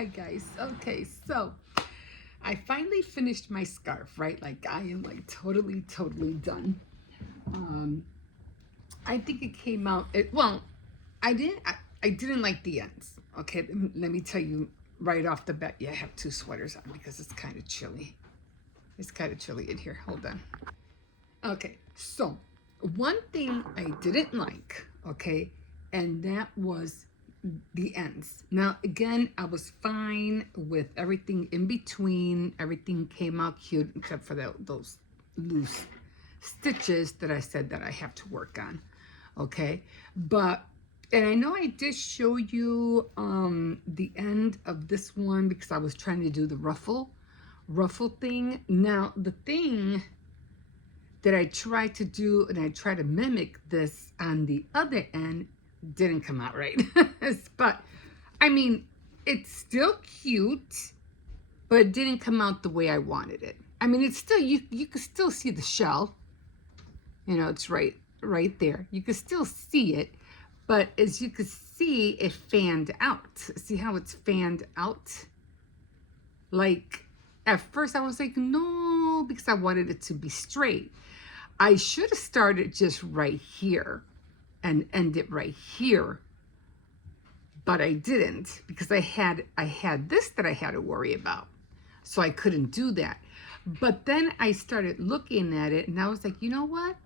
Hi guys. Okay, so I finally finished my scarf, right? Like I am like totally done. Um I think it came out well, I didn't like the ends. Okay, let me tell you right off the bat. Yeah, I have two sweaters on because it's kind of chilly. It's kind of chilly in here. Hold on. Okay, so one thing I didn't like, okay, and that was the ends. Now, again, I was fine with everything in between. Everything came out cute except for those loose stitches that I said that I have to work on, okay? But, and I know I did show you the end of this one because I was trying to do the ruffle thing. Now, the thing that I tried to do and I tried to mimic this on the other end didn't come out right. But I mean, it's still cute, but it didn't come out the way I wanted it. I mean, it's still, you can still see the shell. You know, it's right there. You can still see it, but as you can see, it fanned out. See how it's fanned out? Like, at first I was like, no, because I wanted it to be straight. I should have started just right here and ended right here, but I didn't because I had this that I had to worry about, so I couldn't do that. But then I started looking at it and I was like, you know what?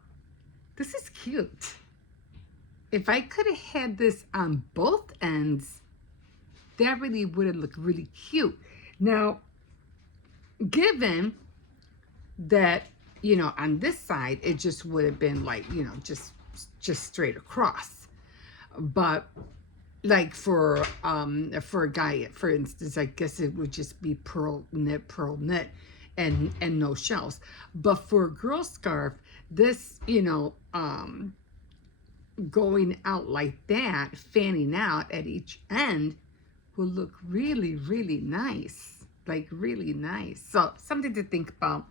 This is cute. If I could have had this on both ends, that really would have looked really cute. Now, given that, you know, on this side, it just would have been like, you know, just straight across. But like for a guy, for instance, I guess it would just be pearl knit, and no shells. But for a girl scarf, this, you know, going out like that, fanning out at each end, will look really nice, like really nice. So something to think about.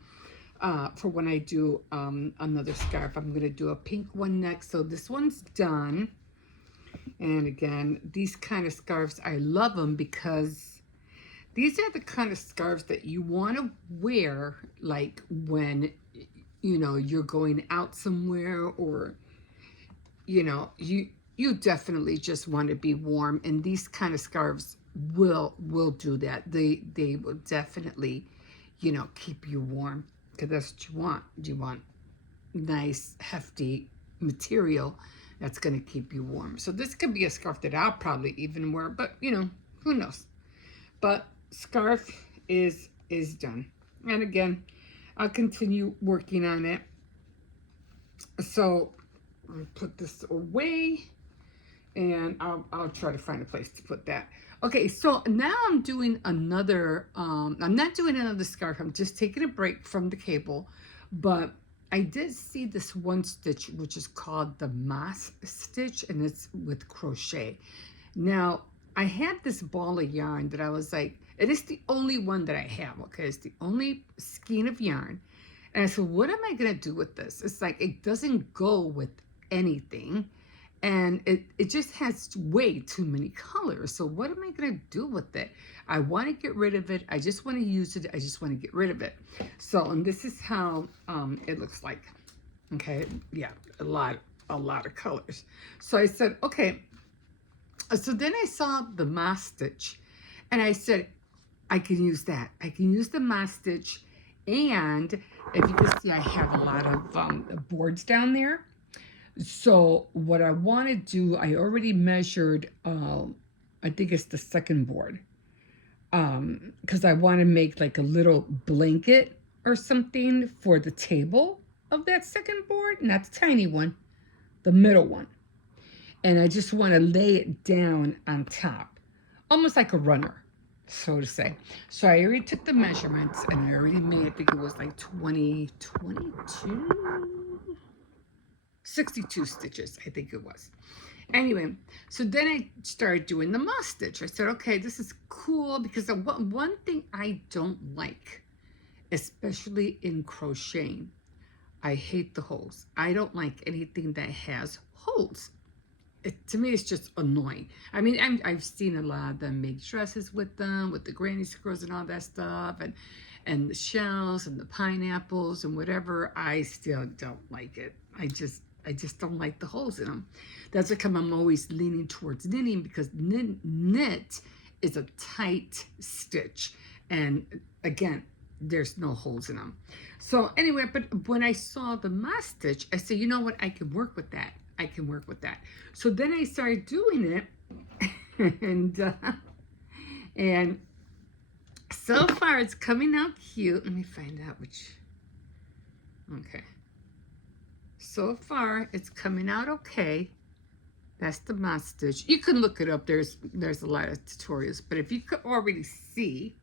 For when I do another scarf. I'm going to do a pink one next. So this one's done. And again, these kind of scarves, I love them because these are the kind of scarves that you want to wear like when, you know, you're going out somewhere, or, you know, you definitely just want to be warm. And these kind of scarves will do that. They will definitely, you know, keep you warm. Because that's what you want. You want nice, hefty material that's going to keep you warm. So this could be a scarf that I'll probably even wear, but you know, who knows. But scarf is done. And again, I'll continue working on it. So I'll put this away and I'll try to find a place to put that. Okay, so now I'm doing another, I'm not doing another scarf. I'm just taking a break from the cable, but I did see this one stitch, which is called the moss stitch, and it's with crochet. Now, I had this ball of yarn that I was like, it is the only one that I have, okay? It's the only skein of yarn. And I said, what am I gonna do with this? It's like, it doesn't go with anything. And it just has way too many colors. So what am I going to do with it? I want to get rid of it. I just want to use it. I just want to get rid of it. So, and this is how it looks like. Okay. Yeah. A lot of colors. So I said, okay. So then I saw the moss stitch and I said, I can use that. I can use the moss stitch. And if you can see, I have a lot of boards down there. So what I want to do, I already measured, I think it's the second board, because I want to make like a little blanket or something for the table of that second board, not the tiny one, the middle one. And I just want to lay it down on top, almost like a runner, so to say. So I already took the measurements and I already made, I think it was like 62 stitches, I think it was. Anyway, so then I started doing the moss stitch. I said, okay, this is cool, because one thing I don't like, especially in crocheting, I hate the holes. I don't like anything that has holes. to me, it's just annoying. I mean, I've seen a lot of them make dresses with them, with the granny squirrels and all that stuff, and the shells and the pineapples and whatever. I still don't like it. I just don't like the holes in them. That's why I'm always leaning towards knitting, because knit is a tight stitch, and again, there's no holes in them. So anyway, but when I saw the moss stitch, I said, you know what, I can work with that. I can work with that. So then I started doing it, and so far it's coming out cute. Let me find out which. Okay. So far it's coming out okay. That's the moss stitch. You can look it up. There's a lot of tutorials, but if you could already see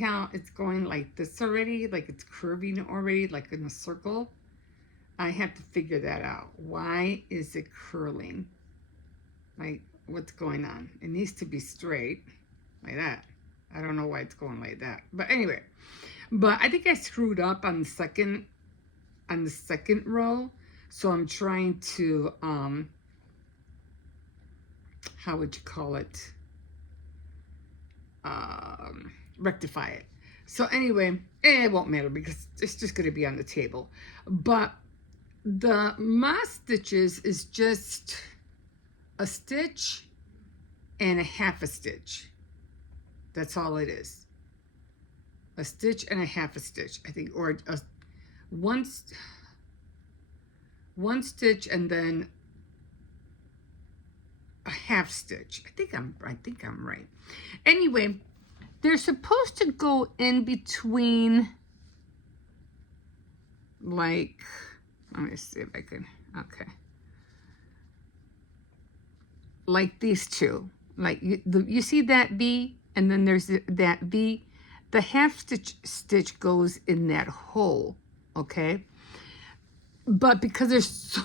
how it's going like this already, like it's curving already, like in a circle. I have to figure that out. Why is it curling? Like, what's going on? It needs to be straight, like that. I don't know why it's going like that. But anyway, but I think I screwed up on the second row. So I'm trying to, how would you call it? Rectify it. So anyway, it won't matter because it's just going to be on the table. But the moss stitches is just a stitch and a half a stitch. That's all it is. A stitch and a half a stitch, I think, or one stitch and then a half stitch. I think I'm right. Anyway, they're supposed to go in between, like, let me see if I can, okay. Like these two. Like, you see that V? And then there's that V. The half stitch goes in that hole, okay? But because there's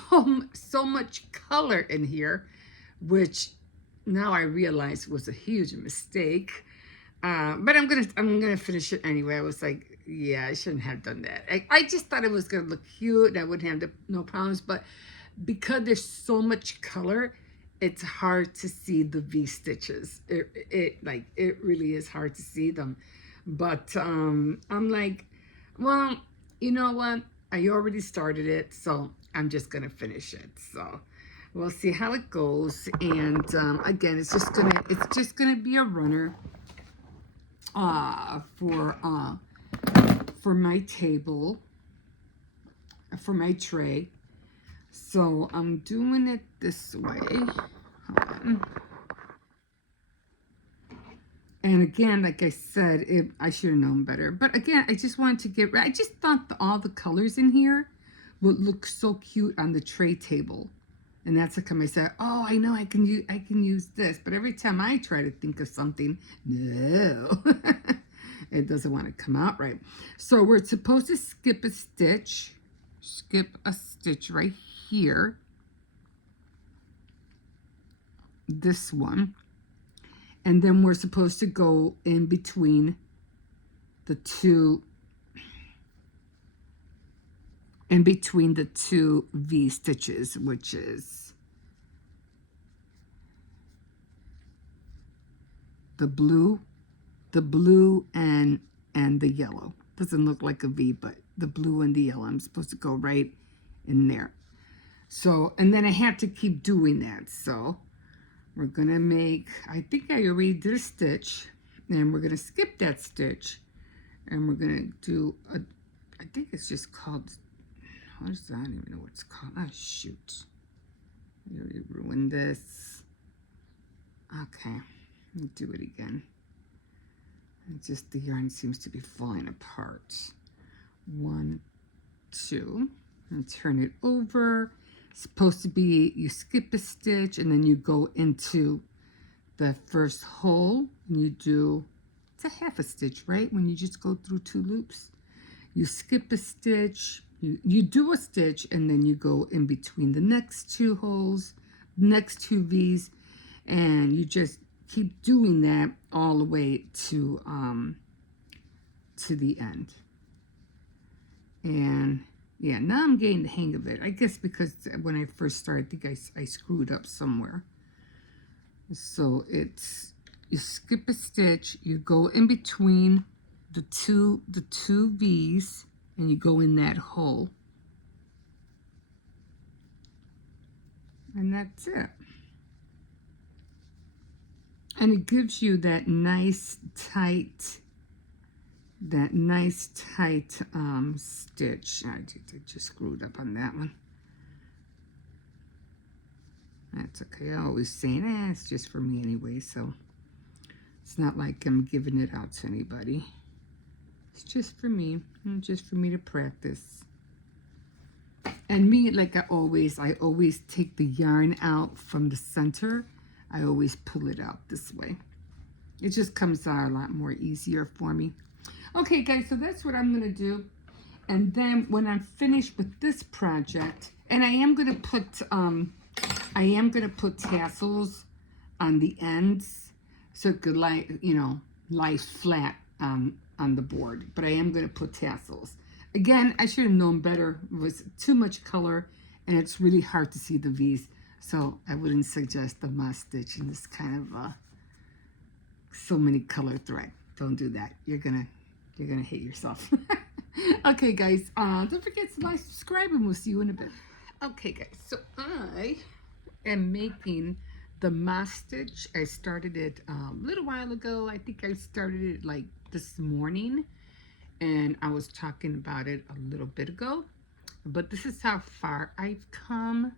so much color in here, which now I realize was a huge mistake. But I'm gonna finish it anyway. I was like, yeah, I shouldn't have done that. I just thought it was gonna look cute and I wouldn't have no problems. But because there's so much color, it's hard to see the V stitches. It really is hard to see them. But I'm like, well, you know what? I already started it, so I'm just gonna finish it. So we'll see how it goes. And again, it's just gonna be a runner for my table, for my tray. So I'm doing it this way. Hold on. And again, like I said, I should have known better. But again, I just wanted to I just thought all the colors in here would look so cute on the tray table. And that's how come I said, oh, I know I can use this. But every time I try to think of something, no, it doesn't want to come out right. So we're supposed to skip a stitch right here. This one. And then we're supposed to go in between the two V stitches, which is the blue and the yellow. Doesn't look like a V, but the blue and the yellow. I'm supposed to go right in there. So, and then I have to keep doing that. So we're gonna make, I think I already did a stitch, and we're gonna skip that stitch, and we're gonna do a, I think it's just called, what is that? I don't even know what it's called. Oh, shoot. I already ruined this. Okay, let me do it again. It's just the yarn seems to be falling apart. 1, 2, and turn it over. It's supposed to be, you skip a stitch and then you go into the first hole and you do, it's a half a stitch, right? When you just go through 2 loops. You skip a stitch, you do a stitch, and then you go in between the next 2 holes, next 2 V's, and you just keep doing that all the way to the end. And Yeah, now I'm getting the hang of it. I guess because when I first started, I think I screwed up somewhere. So it's, you skip a stitch, you go in between the two V's, and you go in that hole. And that's it. And it gives you that nice tight stitch. I just screwed up on that one. That's okay. I always saying, it's just for me anyway, so it's not like I'm giving it out to anybody. It's just for me, just for me to practice. And me, like I always take the yarn out from the center. I always pull it out this way. It just comes out a lot more easier for me. Okay, guys, so that's what I'm gonna do. And then when I'm finished with this project, and I am gonna put tassels on the ends so it could lie flat on the board. But I am gonna put tassels. Again, I should have known better. It was too much color, and it's really hard to see the V's. So I wouldn't suggest the moss stitch in this kind of so many color thread. Don't do that. You're gonna hate yourself. Okay, guys. Don't forget to like, subscribe, and we'll see you in a bit. Okay, guys. So I am making the moss stitch. I started it a little while ago. I think I started it like this morning, and I was talking about it a little bit ago. But this is how far I've come.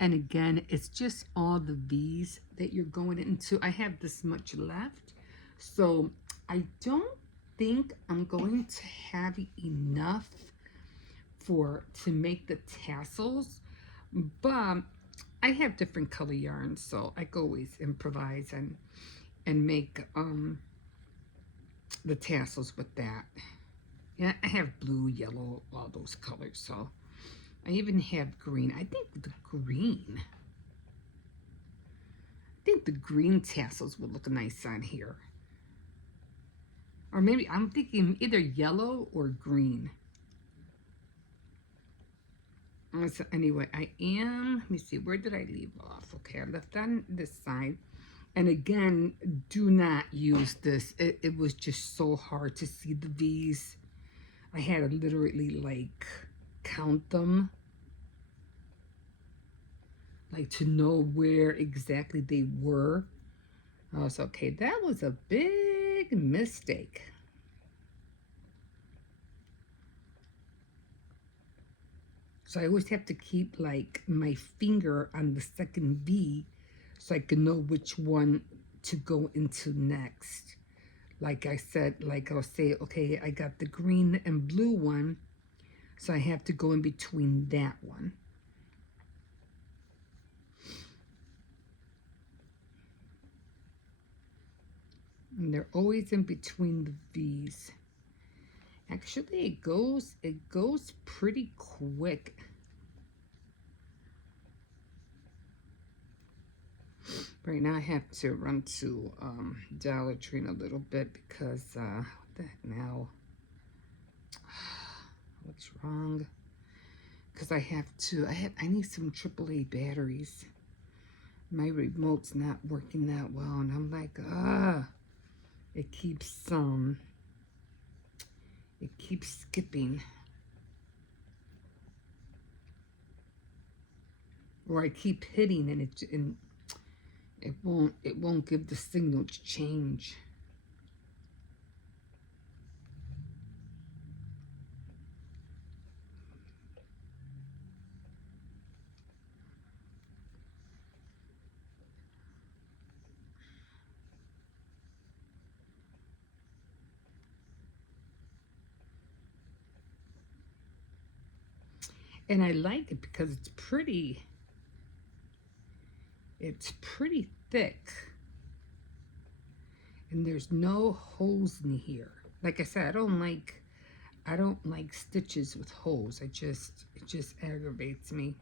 And again, it's just all the V's that you're going into. I have this much left, so I don't think I'm going to have enough to make the tassels, but I have different color yarns, so I can always improvise and make the tassels with that. Yeah, I have blue, yellow, all those colors, so I even have green. I think the green tassels would look nice on here. Or maybe I'm thinking either yellow or green. So anyway, let me see, where did I leave off? Okay, I left on this side. And again, do not use this. It was just so hard to see the V's. I had to literally like count them, like to know where exactly they were. Oh, so okay, that was a big mistake. So I always have to keep like my finger on the second V so I can know which one to go into next. Like I said, like I'll say, okay, I got the green and blue one, so I have to go in between that one. And they're always in between the V's. Actually, it goes pretty quick. Right now I have to run to Dollar Tree in a little bit because what the heck now? What's wrong? Because I need some AAA batteries. My remote's not working that well, and I'm like, it keeps skipping. Or I keep hitting and it won't give the signal to change. And I like it because it's pretty thick. And there's no holes in here. Like I said, I don't like stitches with holes. It just aggravates me.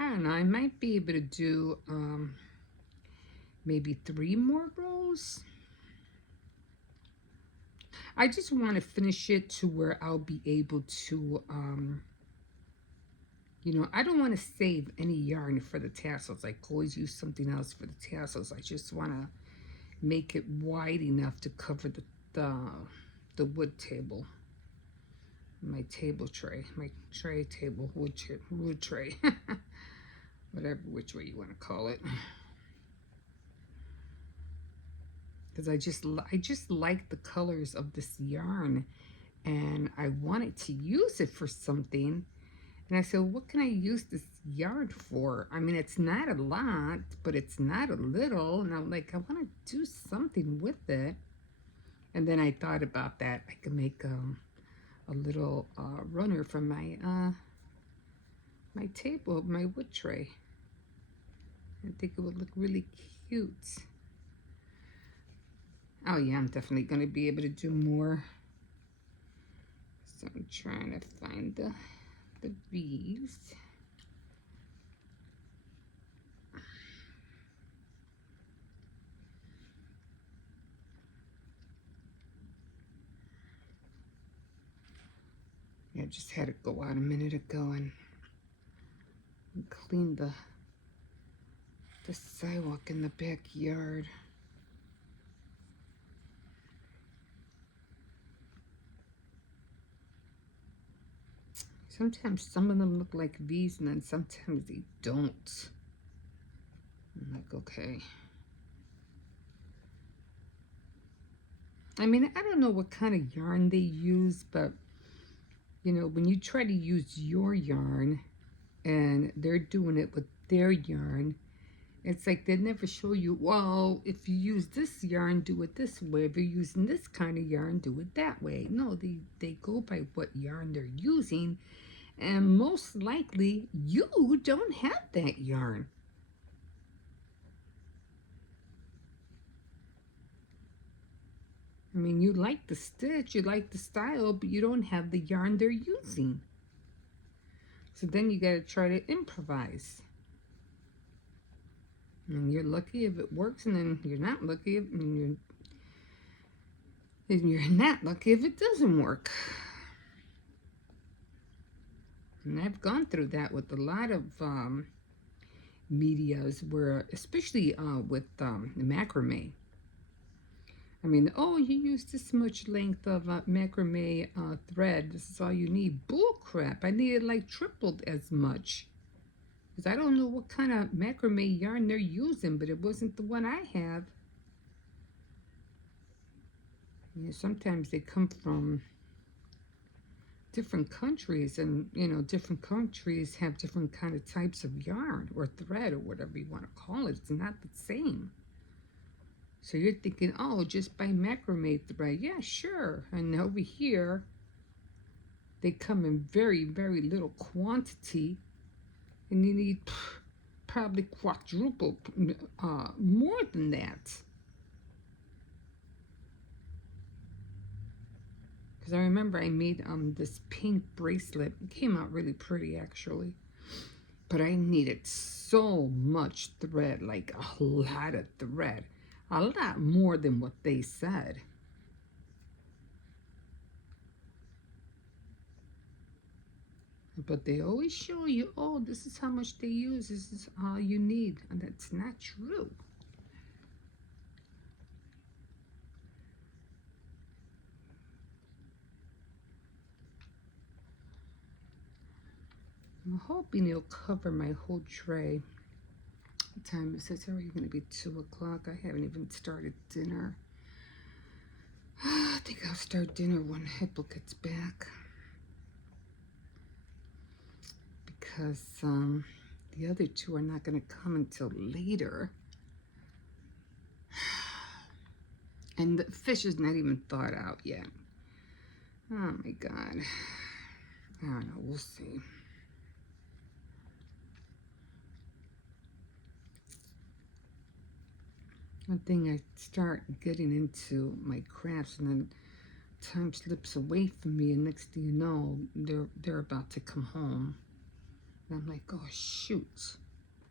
I don't know, I might be able to do maybe 3 more rows. I just want to finish it to where I'll be able to, you know, I don't want to save any yarn for the tassels. I always use something else for the tassels. I just want to make it wide enough to cover the, the wood table. My table tray, my tray table, wood tray, whatever, which way you want to call it. Because I just like the colors of this yarn, and I wanted to use it for something. And I said, what can I use this yarn for? I mean, it's not a lot, but it's not a little. And I'm like, I want to do something with it. And then I thought about that. I could make a little runner from my my table, my wood tray. I think it would look really cute. Oh yeah, I'm definitely going to be able to do more. So I'm trying to find the bees. Yeah, I just had to go out a minute ago and clean the sidewalk in the backyard. Sometimes some of them look like V's and then sometimes they don't. I'm like, okay. I mean, I don't know what kind of yarn they use, but you know, when you try to use your yarn and they're doing it with their yarn, it's like they never show you, well, if you use this yarn, do it this way. If you're using this kind of yarn, do it that way. No, they go by what yarn they're using, and most likely you don't have that yarn. I mean, you like the stitch, you like the style, but you don't have the yarn they're using. So then you got to try to improvise. And you're lucky if it works, and then you're not lucky if you're not lucky if it doesn't work. And I've gone through that with a lot of medias, where, especially with macrame. I mean, oh, you use this much length of macrame thread. This is all you need. Bull crap. I needed like tripled as much. Because I don't know what kind of macrame yarn they're using, but it wasn't the one I have. You know, sometimes they come from different countries, and you know, different countries have different kind of types of yarn or thread or whatever you want to call it. It's not the same. So you're thinking, oh, just buy macrame thread. Yeah, sure. And over here, they come in very, very little quantity, and you need probably quadruple more than that. Because I remember I made this pink bracelet. It came out really pretty, actually. But I needed so much thread, like a lot of thread. A lot more than what they said. But they always show you, oh, this is how much they use. This is all you need. And that's not true. I'm hoping it'll cover my whole tray. What time is it? It's already going to be 2 o'clock. I haven't even started dinner. I think I'll start dinner when Hippo gets back. Because the other two are not going to come until later. And the fish is not even thawed out yet. Oh my God. I don't know. We'll see. One thing, I start getting into my crafts, and then time slips away from me, and next thing you know, they're about to come home. And I'm like, oh shoot,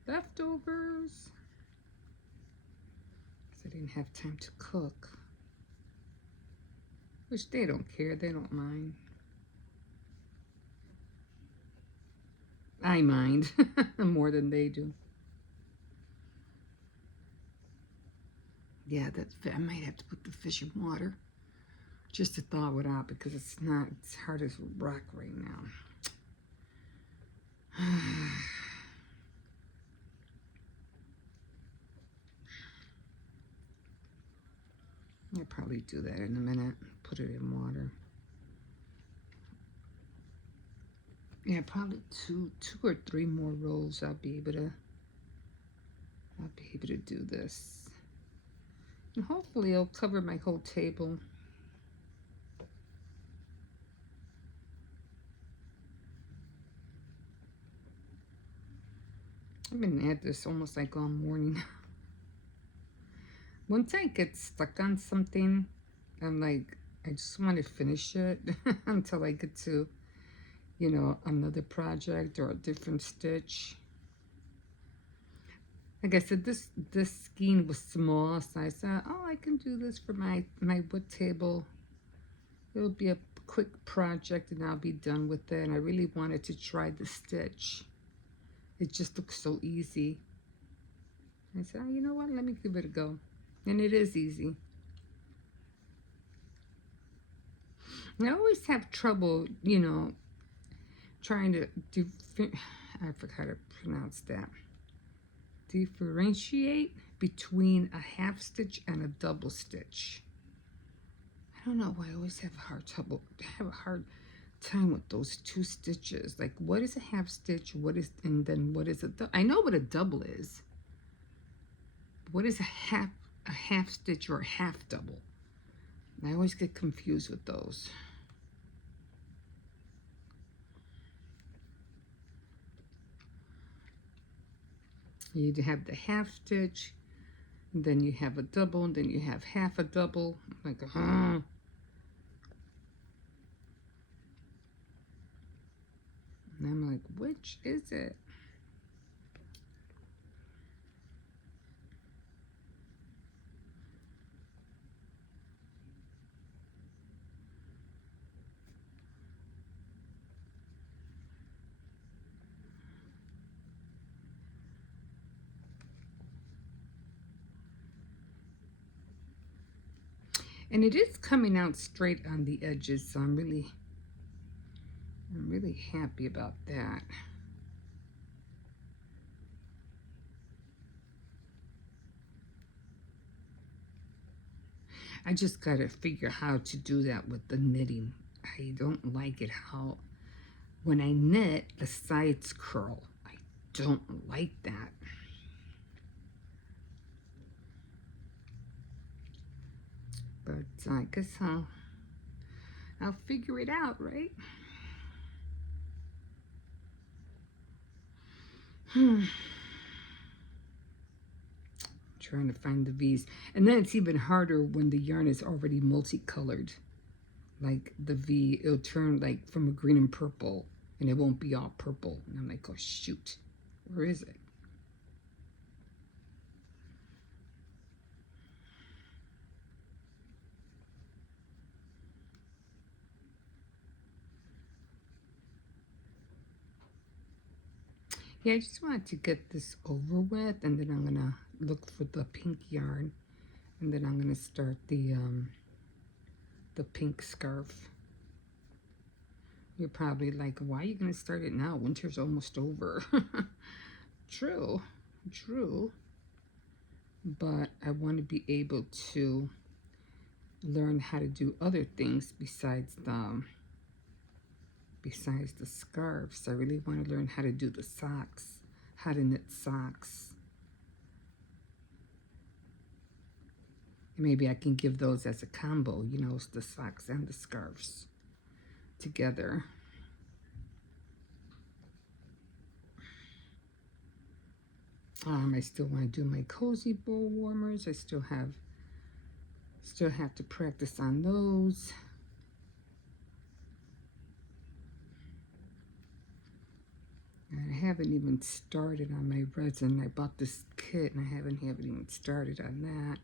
leftovers. I didn't have time to cook. Which they don't care, they don't mind. I mind more than they do. Yeah, I might have to put the fish in water just to thaw it out because it's hard as rock right now. I'll probably do that in a minute. Put it in water. Yeah, probably two or three more rolls. I'll be able to do this. And hopefully it'll cover my whole table. I've been at this almost like all morning. Once I get stuck on something, I'm like, I just want to finish it until I get to, you know, another project or a different stitch. Like I said, this skein was small, so I said, oh, I can do this for my wood table. It'll be a quick project and I'll be done with it. And I really wanted to try the stitch. It just looks so easy. I said, oh, you know what? Let me give it a go. And it is easy. I always have trouble, you know, trying to I forgot how to pronounce that. Differentiate between a half stitch and a double stitch. I don't know why I always have a hard time with those two stitches. Like, what is a half stitch? And then what is a double? I know what a double is. What is a half stitch or a half double? I always get confused with those. You have the half stitch, and then you have a double, and then you have half a double. Like, and I'm like, which is it? And it is coming out straight on the edges, so I'm really happy about that. I just gotta figure how to do that with the knitting. I don't like it how when I knit the sides curl. I don't like that. But I guess I'll figure it out, right? Trying to find the V's. And then it's even harder when the yarn is already multicolored. Like the V, it'll turn like from a green and purple, and it won't be all purple. And I'm like, oh shoot, where is it? Yeah, I just wanted to get this over with, and then I'm gonna look for the pink yarn, and then I'm gonna start the pink scarf. You're probably like, why are you gonna start it now? Winter's almost over. True, true. But I want to be able to learn how to do other things besides the scarves. I really want to learn how to do the socks, how to knit socks. Maybe I can give those as a combo, you know, the socks and the scarves together. I still want to do my cozy bowl warmers. I still have to practice on those. I haven't even started on my resin. I bought this kit and I haven't even started on that.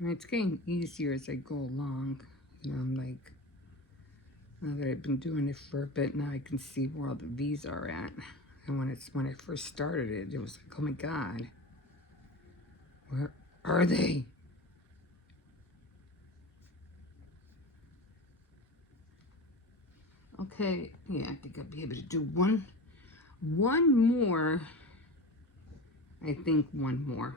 And it's getting easier as I go along. You know, I'm like, now that I've been doing it for a bit, now I can see where all the V's are at. And when I first started it, it was like, oh my God, where are they? Okay, yeah, I think I'll be able to do one more. I think one more.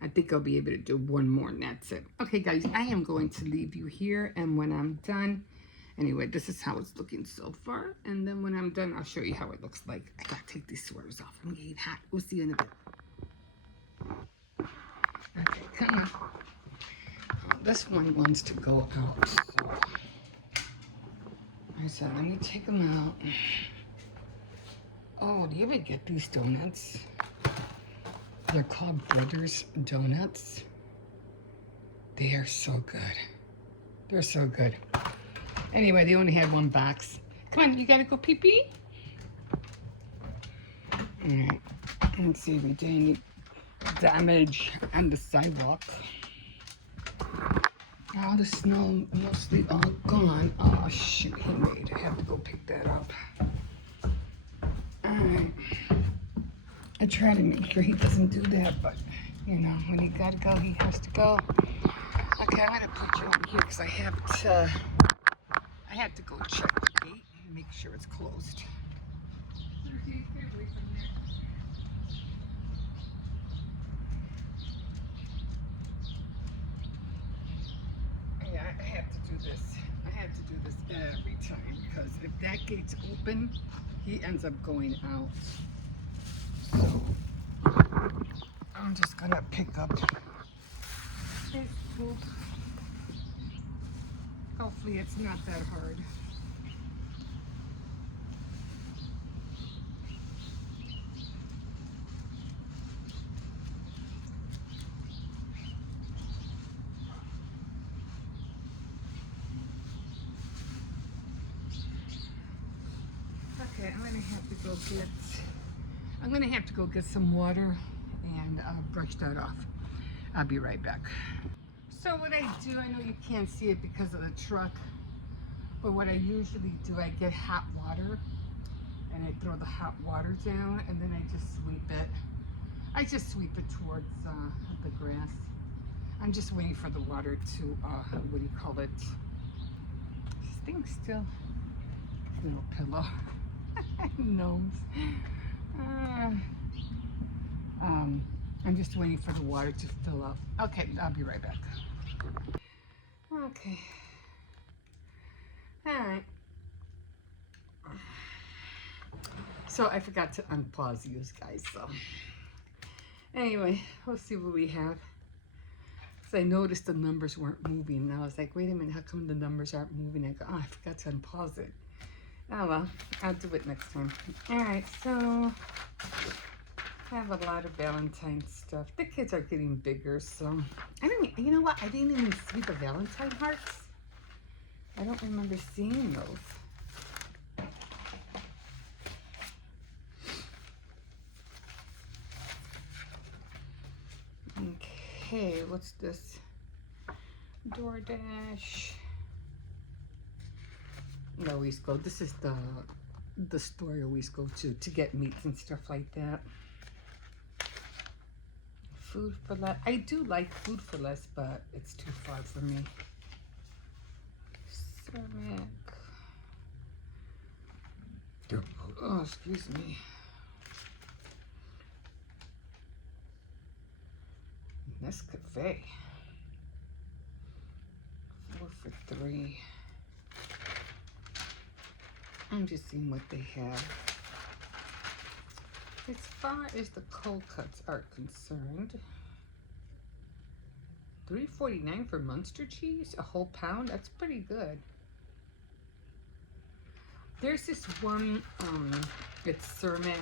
I think I'll be able to do one more and that's it. Okay, guys, I am going to leave you here, and when I'm done, anyway, this is how it's looking so far. And then when I'm done, I'll show you how it looks like. I gotta take these sweaters off. I'm getting hot. We'll see you in a bit. Okay, come on. Oh, this one wants to go out, so I said, let me take them out. Oh, do you ever get these donuts? They're called Brothers Donuts. They are so good. They're so good. Anyway, they only had one box. Come on, you gotta go pee-pee? All right, let's see if we did any damage on the sidewalk. All the snow mostly all gone. Oh shoot, he made. I have to go pick that up. All right. I try to make sure he doesn't do that, but you know, when he gotta go, he has to go. Okay, I'm gonna put you over here because I have to go check the gate and make sure it's closed. Yeah, I have to do this. I have to do this every time because if that gate's open, he ends up going out. So I'm just gonna pick up his poop. Hopefully it's not that hard. Okay, I'm gonna have to go get some water and brush that off. I'll be right back. So what I do, I know you can't see it because of the truck, but what I usually do, I get hot water and I throw the hot water down and then I just sweep it. I just sweep it towards the grass. I'm just waiting for the water to, what do you call it? This thing's still, little pillow. Gnomes. I'm just waiting for the water to fill up. Okay, I'll be right back. Okay. All right. So I forgot to unpause you guys, so anyway, we'll see what we have. So I noticed the numbers weren't moving, and I was like, wait a minute, how come the numbers aren't moving? I go, oh, I forgot to unpause it. Oh well, I'll do it next time. All right, so I have a lot of Valentine stuff. The kids are getting bigger, so I don't. You know what? I didn't even see the Valentine hearts. I don't remember seeing those. Okay, what's this? DoorDash. I always go. This is the store I always go to get meats and stuff like that. Food for Less. I do like Food for Less, but it's too far for me. Ceramic. Oh, excuse me. Nescafe. 4 for $3. I'm just seeing what they have. As far as the cold cuts are concerned, $3.49 for Munster cheese, a whole pound. That's pretty good. There's this one. It's Ceramic.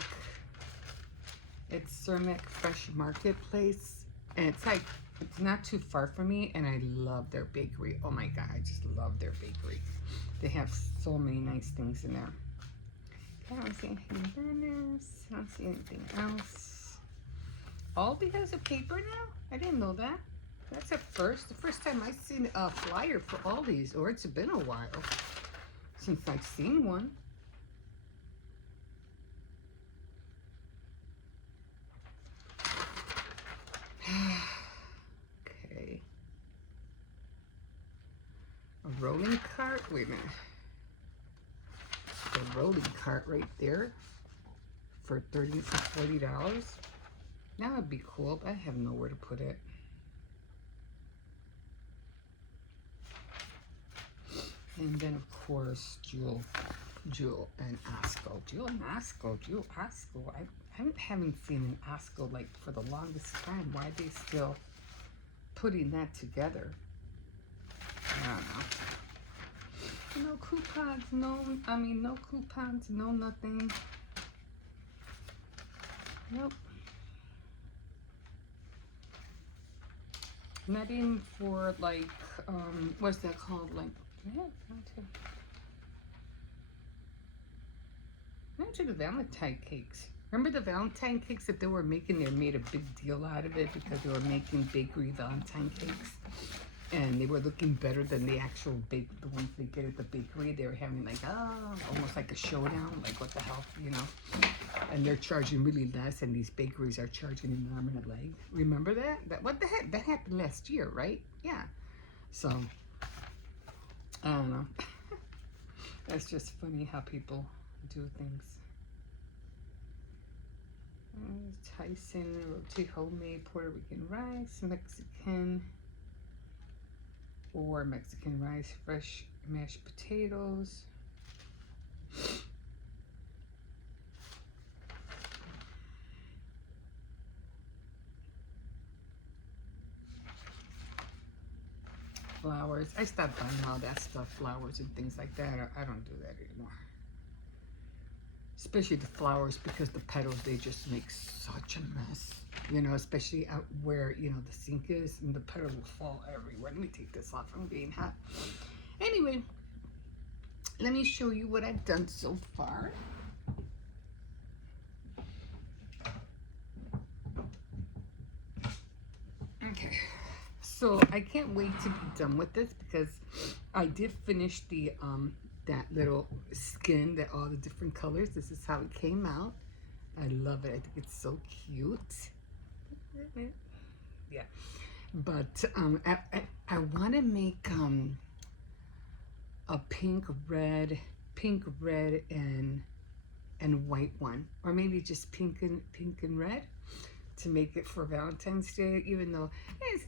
It's Ceramic Fresh Marketplace, and it's not too far from me, and I love their bakery. Oh my God, I just love their bakery. They have so many nice things in there. I don't see anything banners. I don't see anything else. Aldi has a paper now? I didn't know that. That's a first. The first time I've seen a flyer for all these, or it's been a while since I've seen one. Okay. A rolling cart. Wait a minute. A rolling cart right there for $40. That would be cool, but I have nowhere to put it. And then of course Jewel and Osco. Jewel and Osco. I haven't seen an Osco like for the longest time. Why are they still putting that together? I don't know. No coupons, no coupons, no nothing. Nope. Not even for like, what's that called? Like, yeah, not to the Valentine cakes. Remember the Valentine cakes that they were making? They made a big deal out of it because they were making bakery Valentine cakes. And they were looking better than the actual the ones they get at the bakery. They were having like, almost like a showdown. Like, what the hell, you know? And they're charging really less, and these bakeries are charging an arm and a leg. Remember that? What the heck? That happened last year, right? Yeah. So, I don't know. That's just funny how people do things. Tyson roti homemade Puerto Rican rice, Mexican rice, fresh mashed potatoes. Flowers. I stopped buying all that stuff, flowers and things like that. I don't do that anymore. Especially the flowers, because the petals, they just make such a mess. You know, especially out where, you know, the sink is, and the petals will fall everywhere. Let me take this off. I'm getting hot. Anyway, let me show you what I've done so far. Okay. So I can't wait to be done with this because I did finish the that little skin, that all the different colors. This is how it came out. I love it. I think it's so cute. Yeah. But I want to make a pink, red, and white one, or maybe just pink and red, to make it for Valentine's Day, even though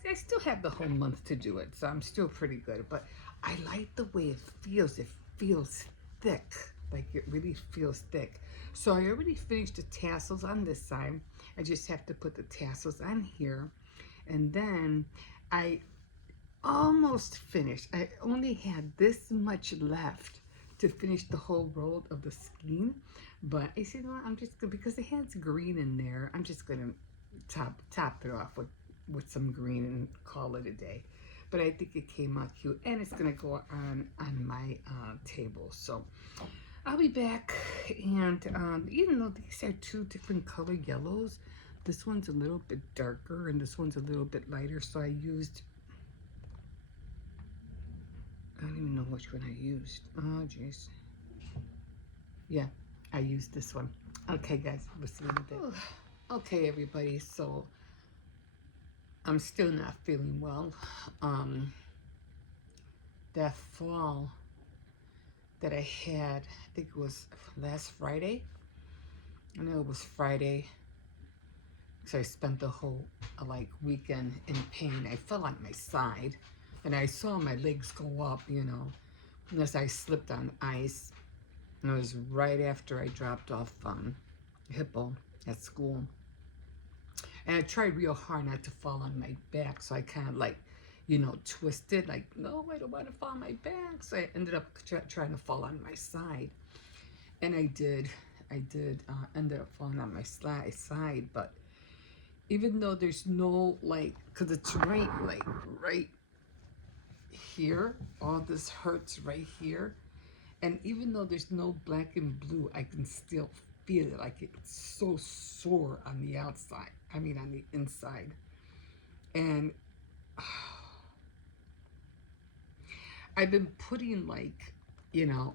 I still have the whole month to do it, so I'm still pretty good. But I like the way it feels. It feels thick, like it really feels thick. So I already finished the tassels on this side. I just have to put the tassels on here. And then I almost finished. I only had this much left to finish the whole roll of the skein. But I said, well, I'm just gonna, because it has green in there, I'm just gonna top it off with some green and call it a day. But I think it came out cute, and it's gonna go on my table. So I'll be back. And even though these are two different color yellows, this one's a little bit darker and this one's a little bit lighter, so I used, I don't even know which one I used. Oh jeez. Yeah, I used this one. Okay guys, we'll see you in a bit. Okay everybody, so I'm still not feeling well. That fall that I had, I think it was last Friday. I know it was Friday. So I spent the whole like weekend in pain. I fell on my side and I saw my legs go up, you know, unless I slipped on ice. And it was right after I dropped off Hippo at school. And I tried real hard not to fall on my back. So I kind of like, you know, twisted, like, no, I don't want to fall on my back. So I ended up trying to fall on my side. And I did ended up falling on my side. But even though there's no, like, because it's right here, all this hurts right here. And even though there's no black and blue, I can still feel it. Like, it's so sore on the outside. I mean, on the inside. And I've been putting like,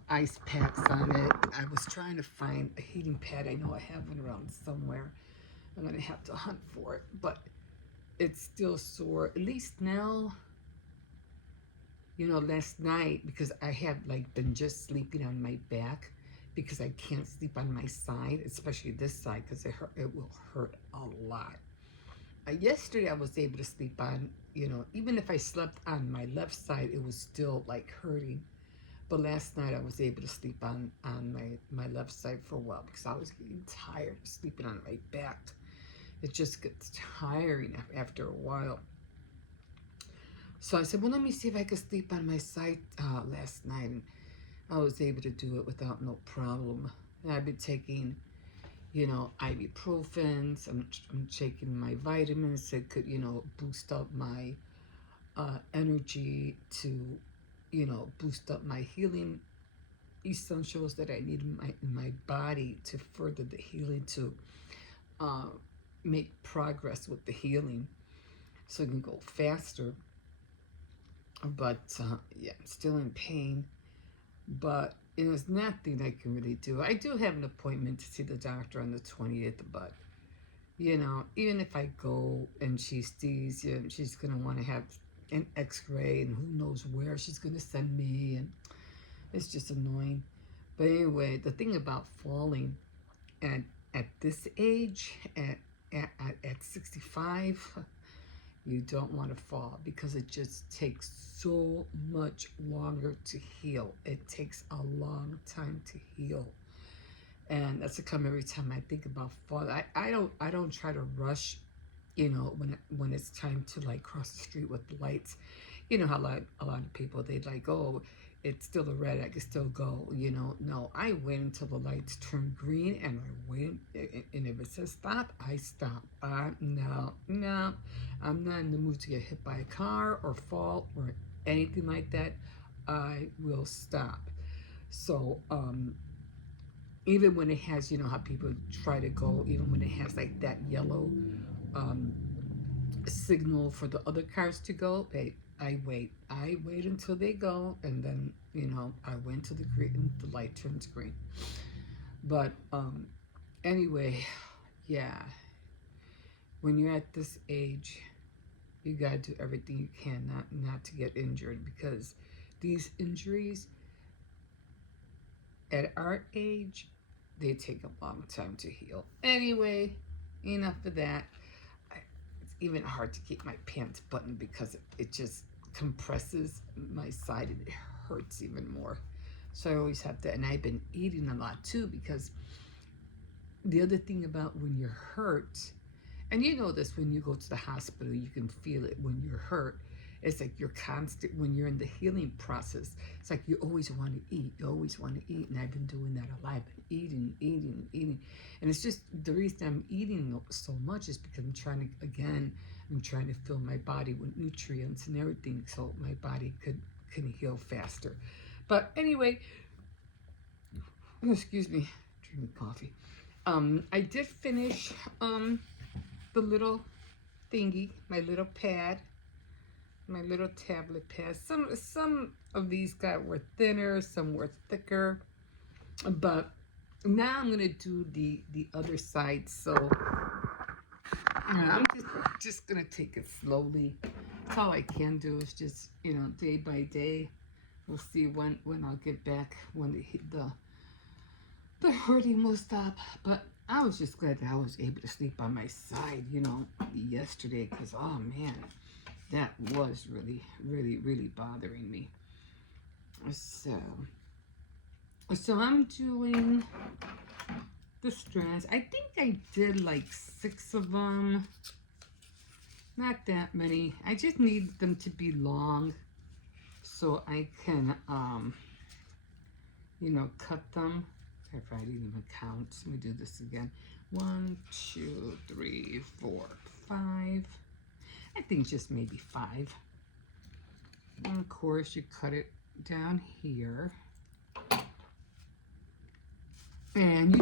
ice packs on it. I was trying to find a heating pad. I know I have one around somewhere. I'm gonna have to hunt for it, but it's still sore. At least now, last night, because I have like been just sleeping on my back because I can't sleep on my side, especially this side, because it will hurt a lot. Yesterday I was able to sleep on, even if I slept on my left side, it was still like hurting. But last night I was able to sleep on my left side for a while because I was getting tired of sleeping on my back. It just gets tiring after a while. So I said, well, let me see if I could sleep on my side last night. And I was able to do it without no problem. And I've been taking, ibuprofens. I'm taking my vitamins that could, boost up my energy to, boost up my healing essentials that I need in my body to further the healing, to uh, make progress with the healing so it can go faster. But yeah, I'm still in pain. But there's nothing I can really do. I do have an appointment to see the doctor on the 20th, but even if I go and she sees, she's gonna want to have an X-ray, and who knows where she's gonna send me, and it's just annoying. But anyway, the thing about falling at at this age, at 65, you don't want to fall because it just takes so much longer to heal. It takes a long time to heal. And that's a come every time I think about fall. I don't try to rush, when it's time to like cross the street with the lights. You know how like a lot of people, they like, oh, it's still a red, I can still go. No, I wait until the lights turn green, and I wait, and if it says stop, I stop. No, I'm not in the mood to get hit by a car or fall or anything like that. I will stop. So even when it has, how people try to go, even when it has like that yellow um, signal for the other cars to go, I wait. I wait until they go, and then, I wait till the green, the light turns green. But anyway, yeah, when you're at this age, you gotta do everything you can not to get injured, because these injuries at our age, they take a long time to heal. Anyway, enough of that. It's even hard to keep my pants buttoned because it just compresses my side, and it hurts even more. So I always have to, and I've been eating a lot too, because the other thing about when you're hurt, and you know this, when you go to the hospital, you can feel it when you're hurt. It's like you're constant, when you're in the healing process, it's like you always want to eat. You always want to eat. And I've been doing that a lot. I've been eating. And it's just, the reason I'm eating so much is because I'm trying to fill my body with nutrients and everything, so my body can heal faster. But anyway, excuse me, drinking coffee. I did finish the little thingy, my little pad, my little tablet pad. Some of these were thinner, some were thicker, but now I'm gonna do the other side. So I'm just gonna take it slowly. That's all I can do, is just, day by day. We'll see when I'll get back, when the hurting will stop. But I was just glad that I was able to sleep on my side, yesterday, because oh man, that was really bothering me. So I'm doing the strands. I think I did like 6 of them. Not that many. I just need them to be long so I can, cut them. If I didn't even count, let me do this again. 1, 2, 3, 4, 5. I think just maybe 5. And of course, you cut it down here. And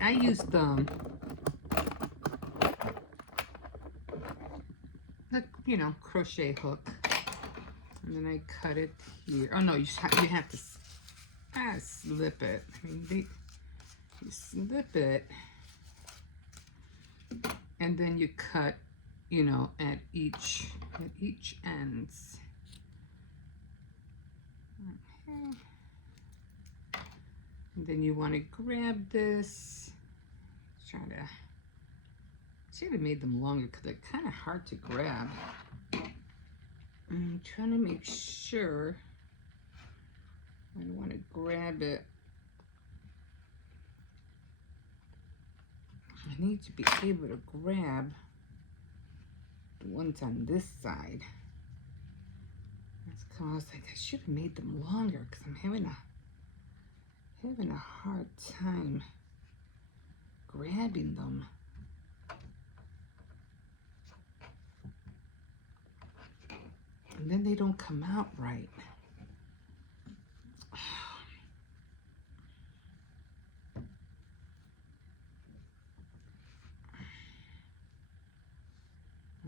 I use the you know, crochet hook. And then I cut it here. Oh no, you have to slip it. I mean, you slip it, and then you cut, you know, at each ends. Okay. And then you want to grab this. Should have made them longer because they're kind of hard to grab. I'm trying to make sure I don't want to grab it. I need to be able to grab the ones on this side. That's because I was like, I should have made them longer because I'm having a hard time grabbing them. And then they don't come out right.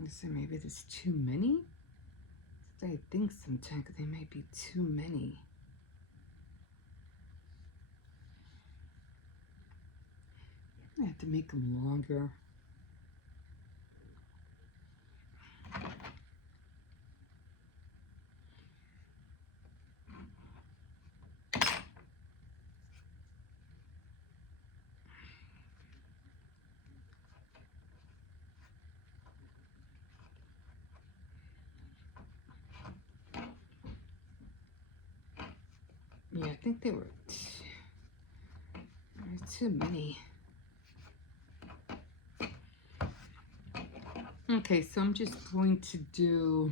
I say maybe there's too many. I think sometimes they might be too many. I have to make them longer. Yeah, I think there were too many. Okay, so I'm just going to do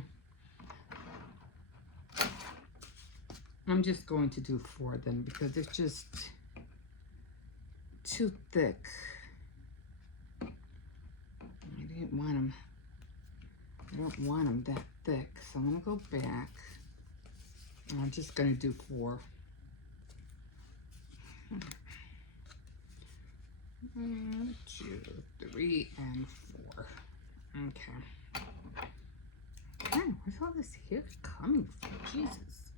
4 then because it's just too thick. I don't want them that thick, so I'm gonna go back and I'm just gonna do 4. 1, 2, 3, and 4. Okay. Man, where's all this hair coming from? Jesus.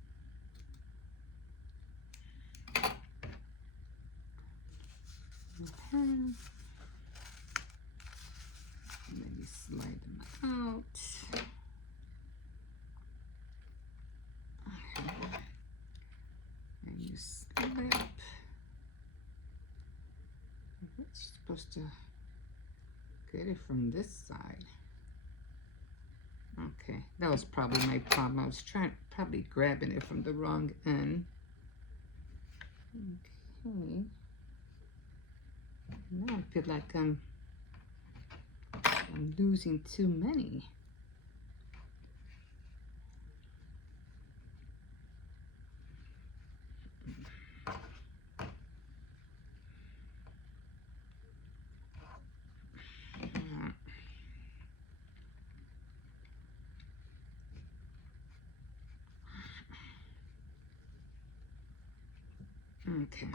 Okay. And then you slide them out. Okay. And you slip. It's supposed to get it from this side. Okay, that was probably my problem. I was probably grabbing it from the wrong end. Okay. Now I feel like I'm losing too many. Okay.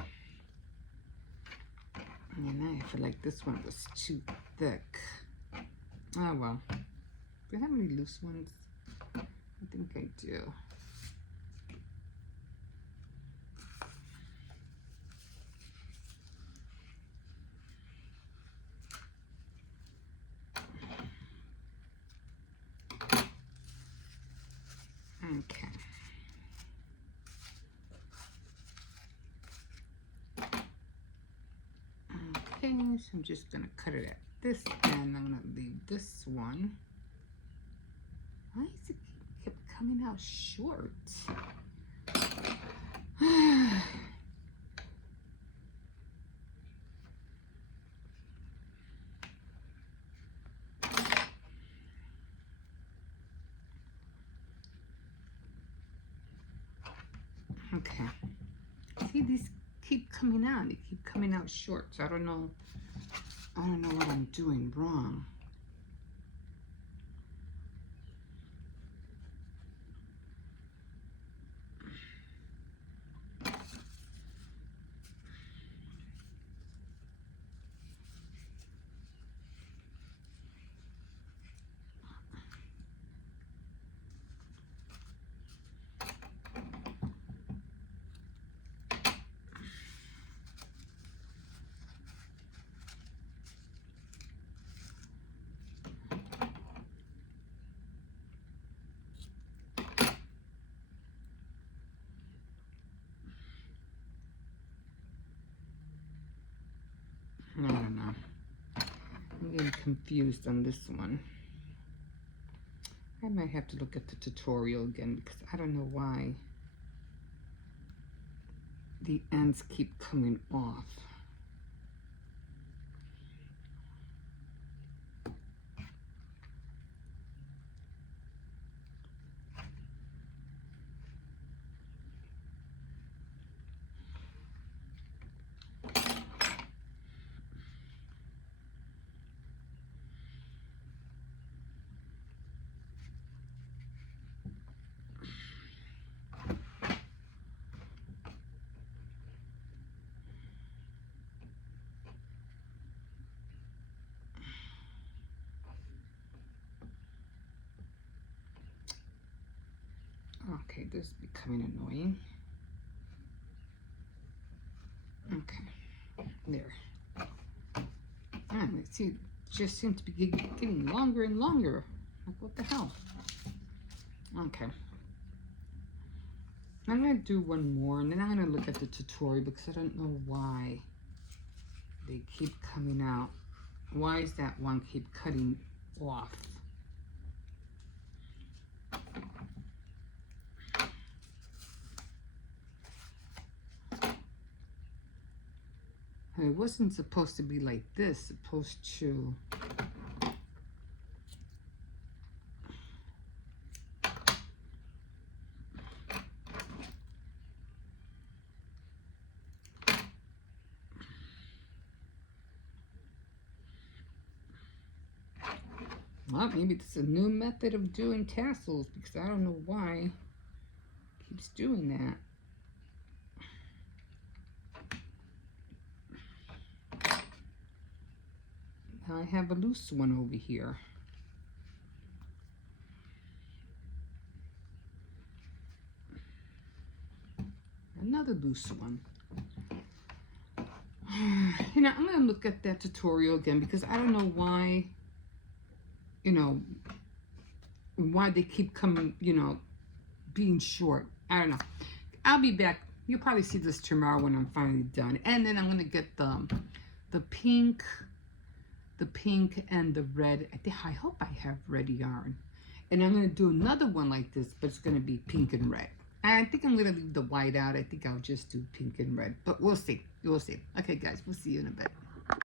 And I feel like this one was too thick. Oh well. Do I have any loose ones? I think I do. Okay. Okay, so I'm just gonna cut it at this end. I'm gonna leave this one. Why is it kept coming out short? Okay. See, these keep coming out. They keep coming out short. So I don't know what I'm doing wrong. confused on this one. I might have to look at the tutorial again because I don't know why the ends keep coming off. Okay, this is becoming annoying. Okay, there. And see, it just seems to be getting longer and longer. Like, what the hell? Okay. I'm going to do one more, and then I'm going to look at the tutorial because I don't know why they keep coming out. Why is that one keep cutting off? It wasn't supposed to be like this, supposed to... Well, maybe this is a new method of doing tassels because I don't know why it keeps doing that. I have a loose one over here. Another loose one. You know, I'm going to look at that tutorial again because I don't know why, you know, why they keep coming, you know, being short. I don't know. I'll be back. You'll probably see this tomorrow when I'm finally done. And then I'm going to get the pink and the red. I hope I have red yarn. And I'm going to do another one like this, but it's going to be pink and red. I think I'm going to leave the white out. I think I'll just do pink and red. But we'll see. We'll see. Okay, guys. We'll see you in a bit.